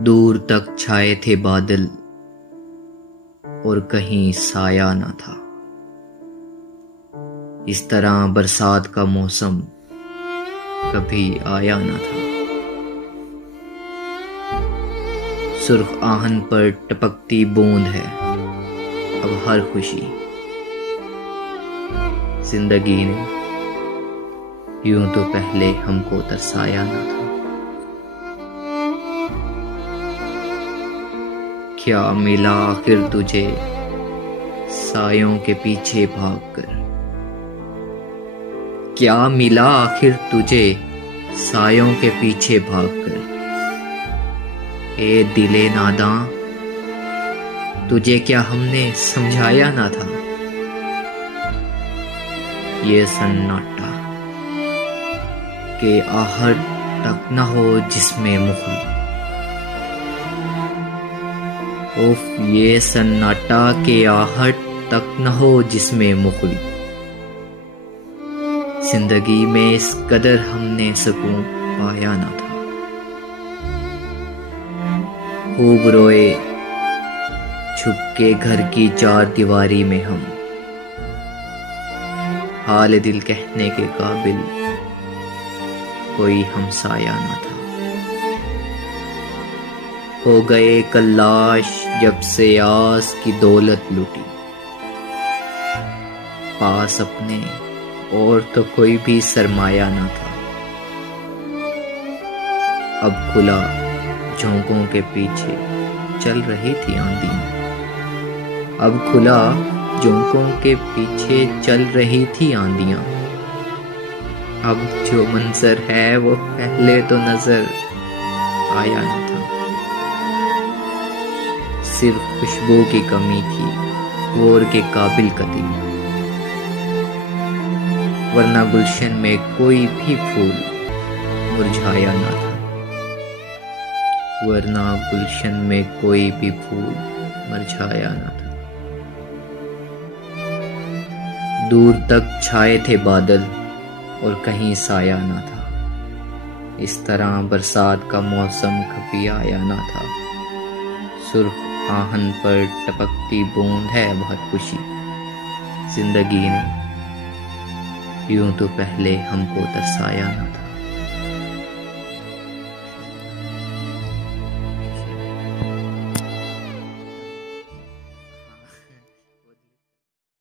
दूर तक छाए थे बादल और कहीं साया न था। इस तरह बरसात का मौसम कभी आया न था। सुर्ख आहन पर टपकती बूंद है अब हर खुशी। जिंदगी ने यूं तो पहले हमको तरसाया न था। क्या मिला आखिर तुझे सायों के पीछे भागकर? क्या मिला आखिर तुझे सायों के पीछे भागकर? ए दिले नादां, तुझे क्या हमने समझाया ना था? ये सन्नाटा के आहट तक न हो जिसमें मुखर। उफ, ये सन्नाटा के आहट तक न हो जिसमें मुखर। जिंदगी में इस कदर हमने सुकून पाया ना था। खूब रोए छुप के घर की चार दीवारी में हम। हाल दिल कहने के काबिल कोई हमसाया ना था। हो गए कल्लाश जब से आस की दौलत लुटी। पास अपने और तो कोई भी सरमाया ना था। अब खुला झोंकों के पीछे चल रही थी आंधियां। अब खुला झोंकों के पीछे चल रही थी आंधियां। अब जो मंजर है वो पहले तो नजर आया न था। सिर्फ खुशबू की कमी थी और के काबिल कदीम। वरना गुलशन में कोई भी फूल मुरझाया ना था। वरना गुलशन में कोई भी फूल मुरझाया ना था। दूर तक छाए थे बादल और कहीं साया ना था। इस तरह बरसात का मौसम कभी आया ना था। सुर्ख आहन पर टपकती बूंद है बहुत खुशी। जिंदगी ने यूं तो पहले हमको तरसाया ना था।